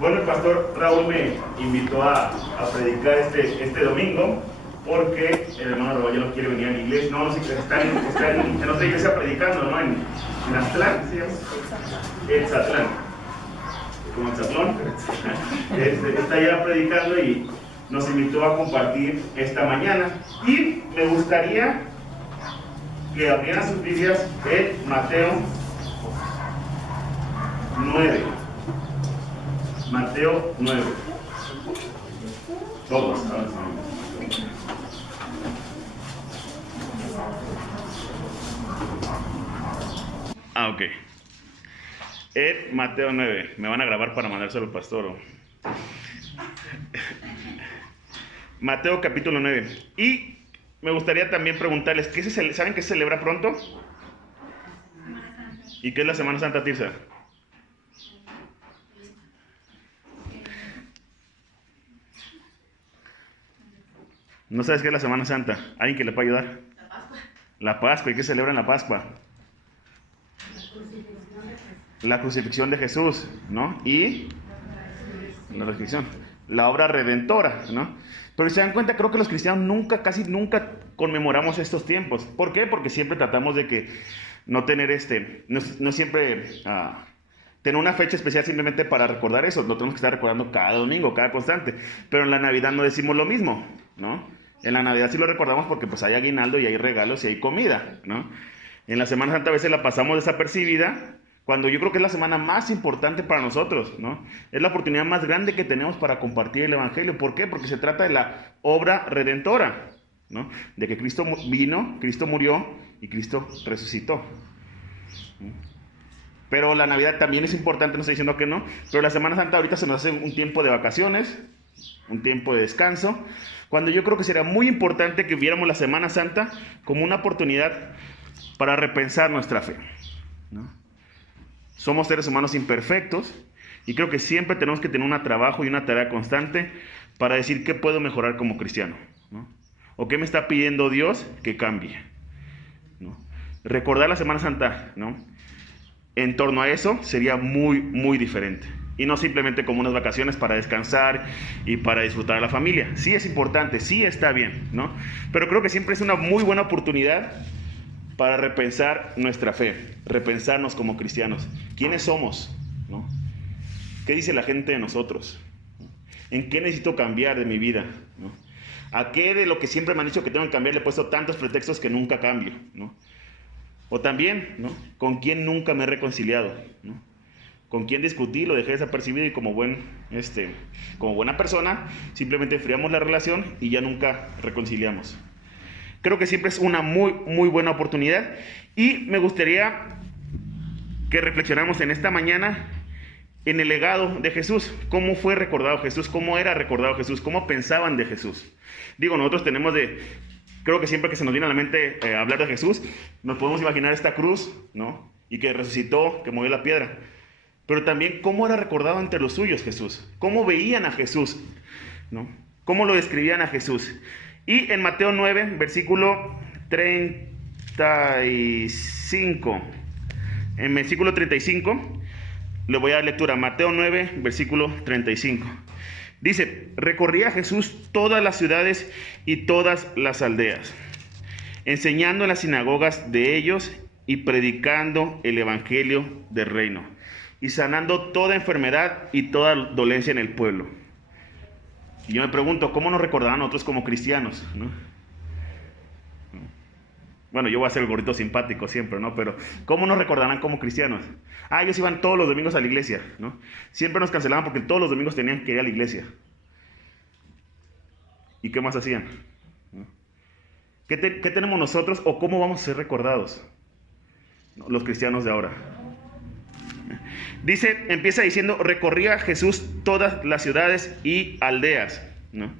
Bueno, el pastor Raúl me invitó a predicar este domingo porque el hermano Raúl ya no quiere venir a la iglesia. No sé, está en otra iglesia predicando, ¿no? En Aztlán, ¿se llama? Exatlán. Como Exatlón. Está allá predicando y nos invitó a compartir esta mañana. Y me gustaría que abrieran sus Biblias en Mateo 9. Mateo 9. Todos, ahora sí. Ok. En Mateo 9. Me van a grabar para mandárselo al pastor. Mateo capítulo 9. Y me gustaría también preguntarles, ¿saben qué se celebra pronto? ¿Y qué es la Semana Santa, Tirsa? ¿No sabes qué es la Semana Santa? ¿Alguien que le pueda ayudar? La Pascua. La Pascua. ¿Y qué celebran la Pascua? La crucifixión de Jesús, ¿no? Y la resurrección. La obra redentora, ¿no? Pero si se dan cuenta, creo que los cristianos casi nunca conmemoramos estos tiempos. ¿Por qué? Porque siempre tratamos de que no tener no siempre tener una fecha especial simplemente para recordar eso. Lo tenemos que estar recordando cada domingo, cada constante. Pero en la Navidad no decimos lo mismo, ¿no? En la Navidad sí lo recordamos porque pues hay aguinaldo y hay regalos y hay comida, ¿no? En la Semana Santa a veces la pasamos desapercibida, cuando yo creo que es la semana más importante para nosotros, ¿no? Es la oportunidad más grande que tenemos para compartir el Evangelio. ¿Por qué? Porque se trata de la obra redentora, ¿no? De que Cristo vino, Cristo murió y Cristo resucitó. Pero la Navidad también es importante, no estoy diciendo que no, pero la Semana Santa ahorita se nos hace un tiempo de vacaciones, un tiempo de descanso, cuando yo creo que sería muy importante que viéramos la Semana Santa como una oportunidad para repensar nuestra fe, ¿no? Somos seres humanos imperfectos y creo que siempre tenemos que tener un trabajo y una tarea constante para decir qué puedo mejorar como cristiano, ¿no? O qué me está pidiendo Dios que cambie, ¿no? Recordar la Semana Santa, ¿no? En torno a eso sería muy, muy diferente. Y no simplemente como unas vacaciones para descansar y para disfrutar a la familia. Sí es importante, sí está bien, ¿no? Pero creo que siempre es una muy buena oportunidad para repensar nuestra fe, repensarnos como cristianos. ¿Quiénes somos? ¿No? ¿Qué dice la gente de nosotros? ¿En qué necesito cambiar de mi vida? ¿No? ¿A qué de lo que siempre me han dicho que tengo que cambiar le he puesto tantos pretextos que nunca cambio? ¿No? O también, ¿no? ¿Con quién nunca me he reconciliado? ¿No? ¿Con quién discutí? Lo dejé desapercibido y como buena persona simplemente enfriamos la relación y ya nunca reconciliamos. Creo que siempre es una muy, muy buena oportunidad y me gustaría que reflexionáramos en esta mañana en el legado de Jesús. ¿Cómo fue recordado Jesús? ¿Cómo era recordado Jesús? ¿Cómo pensaban de Jesús? Digo, nosotros creo que siempre que se nos viene a la mente hablar de Jesús, nos podemos imaginar esta cruz, ¿no? Y que resucitó, que movió la piedra. Pero también, ¿cómo era recordado entre los suyos Jesús? ¿Cómo veían a Jesús? ¿No? ¿Cómo lo describían a Jesús? Y en Mateo 9, versículo 35, en versículo 35, le voy a dar lectura. Mateo 9, versículo 35. Dice, recorría Jesús todas las ciudades y todas las aldeas, enseñando en las sinagogas de ellos y predicando el evangelio del reino, y sanando toda enfermedad y toda dolencia en el pueblo. Y yo me pregunto, ¿cómo nos recordarán nosotros como cristianos? ¿No? Bueno, yo voy a ser el gordito simpático siempre, ¿no? Pero ¿cómo nos recordarán como cristianos? Ellos iban todos los domingos a la iglesia, ¿no? Siempre nos cancelaban porque todos los domingos tenían que ir a la iglesia. ¿Y qué más hacían? ¿No? ¿Qué tenemos nosotros o cómo vamos a ser recordados? ¿No? Los cristianos de ahora. Empieza diciendo, recorría Jesús todas las ciudades y aldeas, ¿no?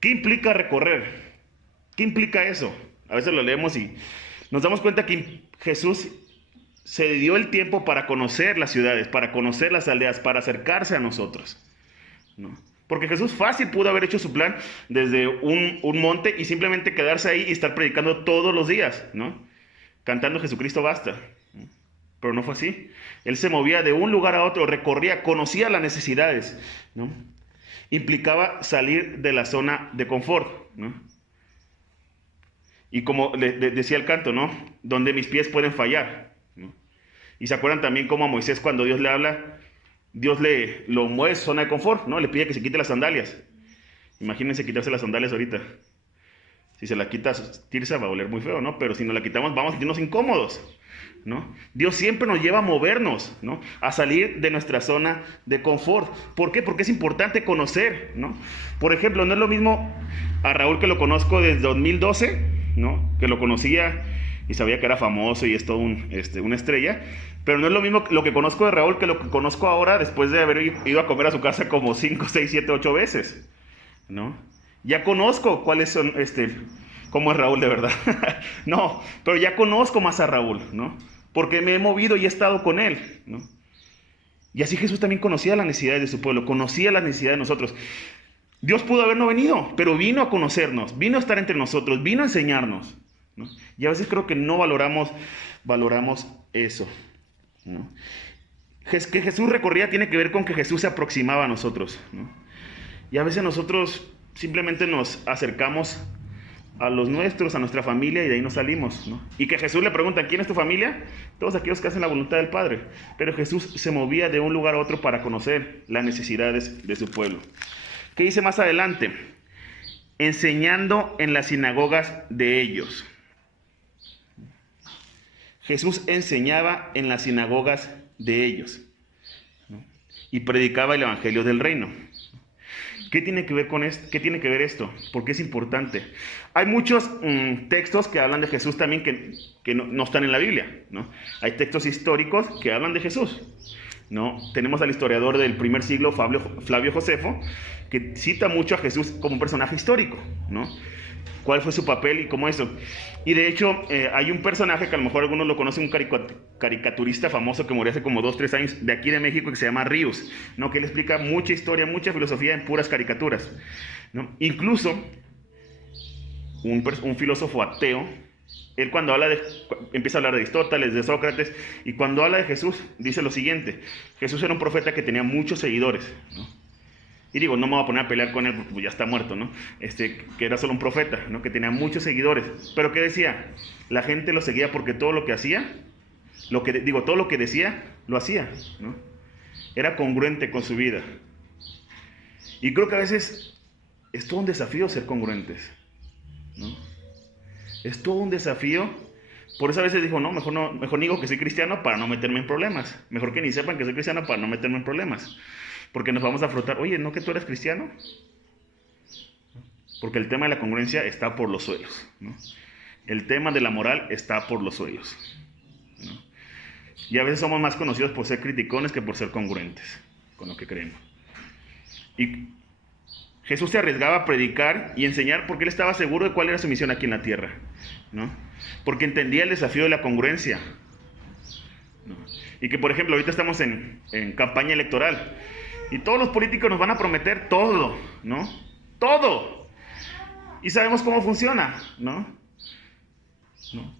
¿Qué implica recorrer? ¿Qué implica eso? A veces lo leemos y nos damos cuenta que Jesús se dio el tiempo para conocer las ciudades, para conocer las aldeas, para acercarse a nosotros, ¿no? Porque Jesús fácil pudo haber hecho su plan desde un monte y simplemente quedarse ahí y estar predicando todos los días, ¿no? Cantando Jesucristo basta, ¿no? pero no fue así. Él se movía de un lugar a otro, recorría, conocía las necesidades, ¿no? Implicaba salir de la zona de confort, ¿no? Y como decía el canto, ¿no? Donde mis pies pueden fallar, ¿no? Y se acuerdan también cómo a Moisés, cuando Dios le habla, Dios lo mueve de su zona de confort, ¿no? Le pide que se quite las sandalias. Imagínense quitarse las sandalias ahorita. Si se la quita Tirsa va a oler muy feo, ¿no? Pero si nos la quitamos vamos a sentirnos incómodos, ¿no? Dios siempre nos lleva a movernos, ¿no? A salir de nuestra zona de confort. ¿Por qué? Porque es importante conocer, ¿no? Por ejemplo, no es lo mismo a Raúl, que lo conozco desde 2012, ¿no? Que lo conocía y sabía que era famoso y es todo una estrella. Pero no es lo mismo lo que conozco de Raúl que lo que conozco ahora después de haber ido a comer a su casa como 5, 6, 7, 8 veces, ¿no? Ya conozco cuáles son, cómo es Raúl de verdad. No, pero ya conozco más a Raúl, ¿no? Porque me he movido y he estado con él, ¿no? Y así Jesús también conocía las necesidades de su pueblo, conocía las necesidades de nosotros. Dios pudo haber no venido, pero vino a conocernos, vino a estar entre nosotros, vino a enseñarnos, ¿no? Y a veces creo que no valoramos eso, ¿no? Que Jesús recorría tiene que ver con que Jesús se aproximaba a nosotros, ¿no? Y a veces nosotros simplemente nos acercamos a los nuestros, a nuestra familia, y de ahí nos salimos, ¿no? Y que Jesús le pregunta, ¿quién es tu familia? Todos aquellos que hacen la voluntad del Padre. Pero Jesús se movía de un lugar a otro para conocer las necesidades de su pueblo. ¿Qué dice más adelante? Enseñando en las sinagogas de ellos. Jesús enseñaba en las sinagogas de ellos, ¿no? Y predicaba el evangelio del reino. ¿Qué tiene que ver con esto? ¿Qué tiene que ver esto? Porque es importante. Hay muchos textos que hablan de Jesús también que no están en la Biblia, ¿no? Hay textos históricos que hablan de Jesús, ¿no? Tenemos al historiador del primer siglo, Flavio Josefo, que cita mucho a Jesús como un personaje histórico, ¿no? ¿Cuál fue su papel y cómo eso? Y de hecho, hay un personaje que a lo mejor algunos lo conocen, un caricaturista famoso que murió hace como 2, 3 años, de aquí de México, que se llama Ríos, ¿no? Que él explica mucha historia, mucha filosofía en puras caricaturas, ¿no? Incluso, un filósofo ateo, él cuando empieza a hablar de Aristóteles, de Sócrates, y cuando habla de Jesús, dice lo siguiente: Jesús era un profeta que tenía muchos seguidores, ¿no? Y digo, no me voy a poner a pelear con él porque ya está muerto, ¿no? Que era solo un profeta, ¿no? Que tenía muchos seguidores. Pero ¿qué decía? La gente lo seguía porque todo lo que hacía, todo lo que decía, lo hacía, ¿no? Era congruente con su vida. Y creo que a veces es todo un desafío ser congruentes, ¿no? Es todo un desafío. Por eso a veces digo, no, mejor digo que soy cristiano para no meterme en problemas. Mejor que ni sepan que soy cristiano para no meterme en problemas. Porque nos vamos a afrontar, oye, ¿no que tú eres cristiano? Porque el tema de la congruencia está por los suelos, ¿no? El tema de la moral está por los suelos, ¿no? Y a veces somos más conocidos por ser criticones que por ser congruentes con lo que creemos. Y Jesús se arriesgaba a predicar y enseñar porque él estaba seguro de cuál era su misión aquí en la tierra, ¿no? Porque entendía el desafío de la congruencia, ¿no? Y que, por ejemplo, ahorita estamos en campaña electoral. Y todos los políticos nos van a prometer todo, ¿no? Todo. Y sabemos cómo funciona, ¿no?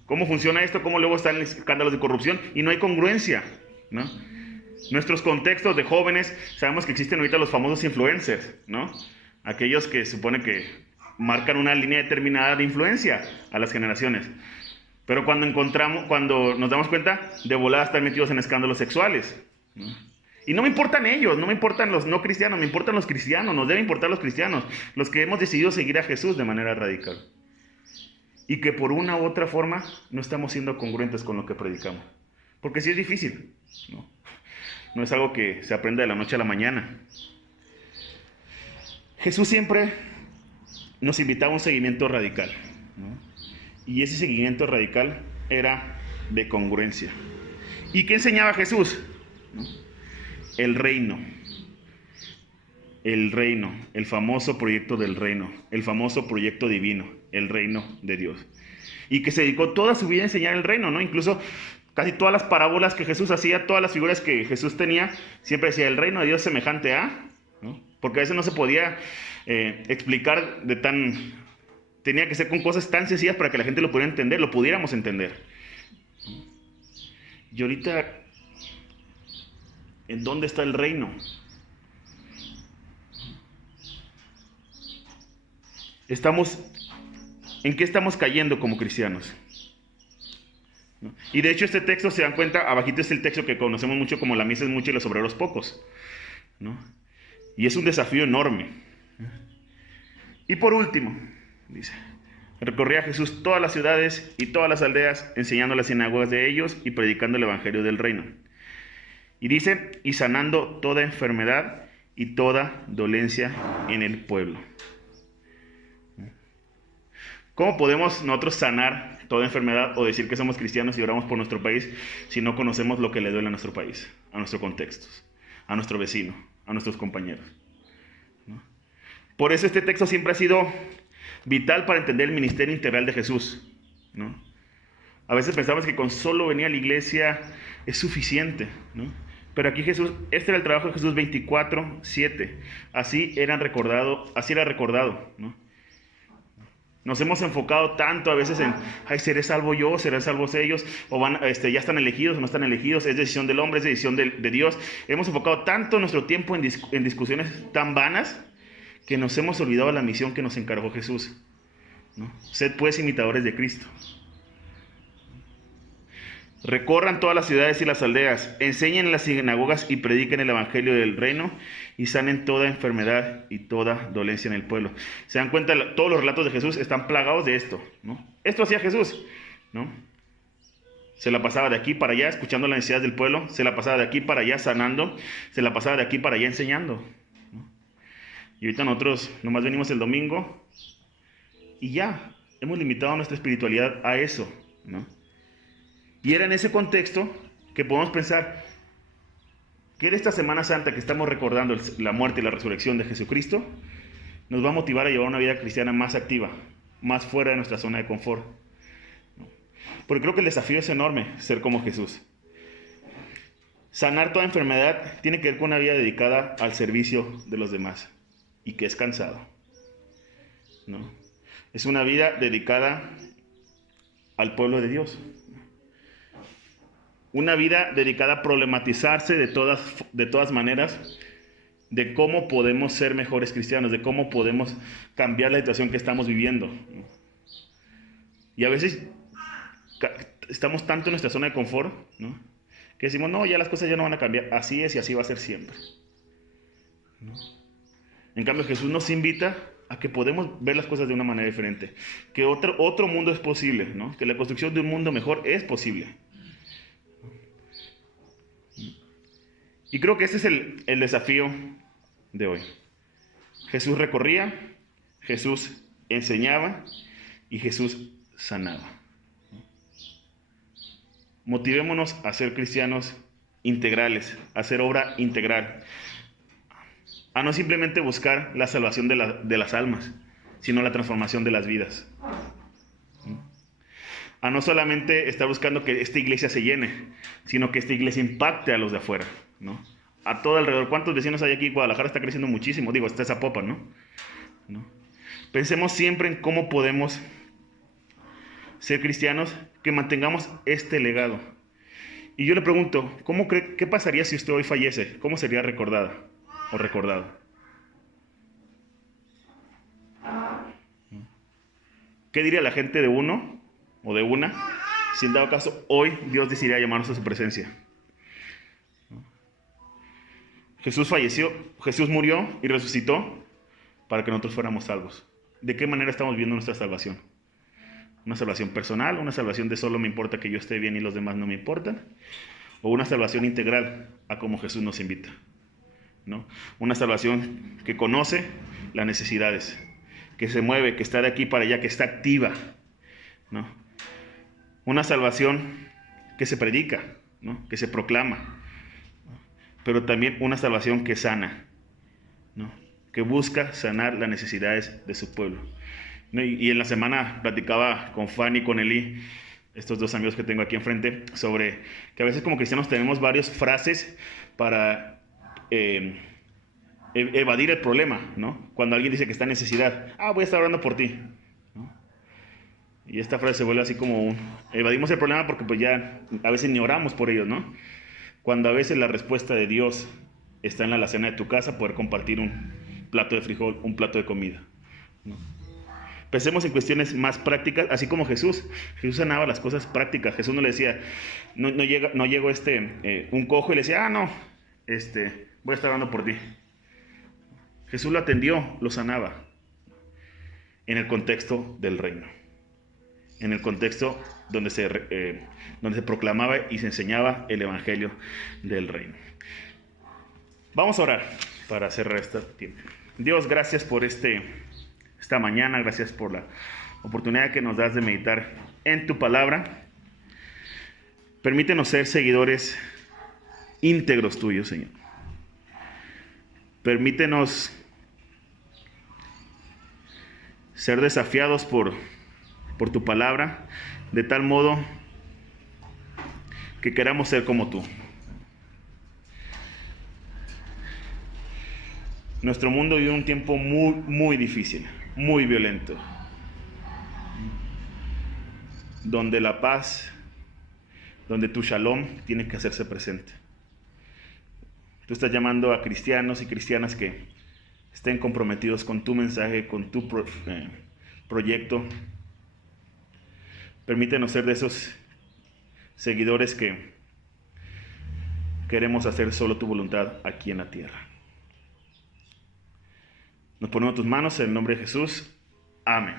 ¿Cómo funciona esto? ¿Cómo luego están escándalos de corrupción? Y no hay congruencia, ¿no? Nuestros contextos de jóvenes, sabemos que existen ahorita los famosos influencers, ¿no? Aquellos que supone que marcan una línea determinada de influencia a las generaciones. Pero cuando nos damos cuenta, de volada están metidos en escándalos sexuales, ¿no? Y no me importan ellos, no me importan los no cristianos, me importan los cristianos, nos deben importar los cristianos, los que hemos decidido seguir a Jesús de manera radical. Y que por una u otra forma no estamos siendo congruentes con lo que predicamos. Porque sí es difícil, ¿no? No es algo que se aprenda de la noche a la mañana. Jesús siempre nos invitaba a un seguimiento radical, ¿no? Y ese seguimiento radical era de congruencia. ¿Y qué enseñaba Jesús? ¿No? El reino, el famoso proyecto del reino, el famoso proyecto divino, el reino de Dios. Y que se dedicó toda su vida a enseñar el reino, ¿no? Incluso casi todas las parábolas que Jesús hacía, todas las figuras que Jesús tenía, siempre decía el reino de Dios semejante a, ¿no? Porque a veces no se podía explicar tenía que ser con cosas tan sencillas para que la gente lo pudiera entender, lo pudiéramos entender. Y ahorita, ¿en dónde está el reino? ¿En qué estamos cayendo como cristianos? ¿No? Y de hecho este texto, se dan cuenta, abajito es el texto que conocemos mucho como la mies es mucha y los obreros pocos, ¿no? Y es un desafío enorme. Y por último, dice, recorría Jesús todas las ciudades y todas las aldeas, enseñando las sinagogas de ellos y predicando el evangelio del reino. Y dice, y sanando toda enfermedad y toda dolencia en el pueblo. ¿Cómo podemos nosotros sanar toda enfermedad o decir que somos cristianos y oramos por nuestro país si no conocemos lo que le duele a nuestro país, a nuestro contexto, a nuestro vecino, a nuestros compañeros? ¿No? Por eso este texto siempre ha sido vital para entender el ministerio integral de Jesús, ¿no? A veces pensamos que con solo venir a la iglesia es suficiente, ¿no? Pero aquí Jesús, este era el trabajo de Jesús 24/7. Así era recordado, ¿no? Nos hemos enfocado tanto a veces en, ay, ¿seré salvo yo? ¿Serán salvos ellos? O ya están elegidos o no están elegidos. Es decisión del hombre, es decisión de Dios. Hemos enfocado tanto nuestro tiempo en discusiones tan vanas que nos hemos olvidado la misión que nos encargó Jesús, ¿no? Sed pues imitadores de Cristo. Recorran todas las ciudades y las aldeas, enseñen en las sinagogas y prediquen el evangelio del reino y sanen toda enfermedad y toda dolencia en el pueblo. Se dan cuenta, todos los relatos de Jesús están plagados de esto, ¿no? Esto hacía Jesús, ¿no? Se la pasaba de aquí para allá escuchando las necesidades del pueblo, se la pasaba de aquí para allá sanando, se la pasaba de aquí para allá enseñando, ¿no? Y ahorita nosotros nomás venimos el domingo y ya, hemos limitado nuestra espiritualidad a eso, ¿no? Y era en ese contexto que podemos pensar que en esta Semana Santa que estamos recordando la muerte y la resurrección de Jesucristo, nos va a motivar a llevar una vida cristiana más activa, más fuera de nuestra zona de confort, ¿no? Porque creo que el desafío es enorme, ser como Jesús. Sanar toda enfermedad tiene que ver con una vida dedicada al servicio de los demás y que es cansado, ¿no? Es una vida dedicada al pueblo de Dios. Una vida dedicada a problematizarse de todas maneras de cómo podemos ser mejores cristianos, de cómo podemos cambiar la situación que estamos viviendo. Y a veces estamos tanto en nuestra zona de confort, ¿no? Que decimos, no, ya las cosas ya no van a cambiar, así es y así va a ser siempre, ¿no? En cambio, Jesús nos invita a que podemos ver las cosas de una manera diferente, que otro mundo es posible, ¿no? Que la construcción de un mundo mejor es posible. Y creo que ese es el desafío de hoy. Jesús recorría, Jesús enseñaba y Jesús sanaba. Motivémonos a ser cristianos integrales, a hacer obra integral, a no simplemente buscar la salvación de las almas, sino la transformación de las vidas. A no solamente estar buscando que esta iglesia se llene, sino que esta iglesia impacte a los de afuera, ¿no? A todo alrededor. ¿Cuántos vecinos hay aquí? Guadalajara está creciendo muchísimo. Digo, está esa popa, ¿no? Pensemos siempre en cómo podemos ser cristianos que mantengamos este legado. Y yo le pregunto, ¿qué pasaría si usted hoy fallece? ¿Cómo sería recordada o recordado? ¿Qué diría la gente de uno o de una si en dado caso hoy Dios decidiera llamarnos a su presencia? Jesús falleció, Jesús murió y resucitó para que nosotros fuéramos salvos. ¿De qué manera estamos viendo nuestra salvación? ¿Una salvación personal? ¿Una salvación de solo me importa que yo esté bien y los demás no me importan? ¿O una salvación integral a como Jesús nos invita, ¿no? Una salvación que conoce las necesidades, que se mueve, que está de aquí para allá, que está activa, ¿no? Una salvación que se predica, ¿no? Que se proclama, pero también una salvación que sana, ¿no? Que busca sanar las necesidades de su pueblo. Y en la semana platicaba con Fanny y con Eli, estos dos amigos que tengo aquí enfrente, sobre que a veces como cristianos tenemos varias frases para evadir el problema, ¿no? Cuando alguien dice que está en necesidad, voy a estar orando por ti, ¿no? Y esta frase se vuelve así como evadimos el problema porque pues ya a veces ni oramos por ellos, ¿no? Cuando a veces la respuesta de Dios está en la alacena de tu casa, poder compartir un plato de frijol, un plato de comida, ¿no? Pensemos en cuestiones más prácticas, así como Jesús. Jesús sanaba las cosas prácticas. Jesús no le decía, no llegó un cojo y le decía, no, voy a estar orando por ti. Jesús lo atendió, lo sanaba en el contexto del reino, en el contexto donde se proclamaba y se enseñaba el evangelio del reino. Vamos a orar para cerrar este tiempo. Dios, gracias por esta mañana, gracias por la oportunidad que nos das de meditar en tu palabra. Permítenos ser seguidores íntegros tuyos, Señor. Permítenos ser desafiados por tu palabra, de tal modo que queramos ser como tú. Nuestro mundo vive un tiempo muy, muy difícil, muy violento, donde la paz, donde tu shalom tiene que hacerse presente. Tú estás llamando a cristianos y cristianas que estén comprometidos con tu mensaje, con tu proyecto. Permítenos ser de esos seguidores que queremos hacer solo tu voluntad aquí en la tierra. Nos ponemos en tus manos en el nombre de Jesús. Amén.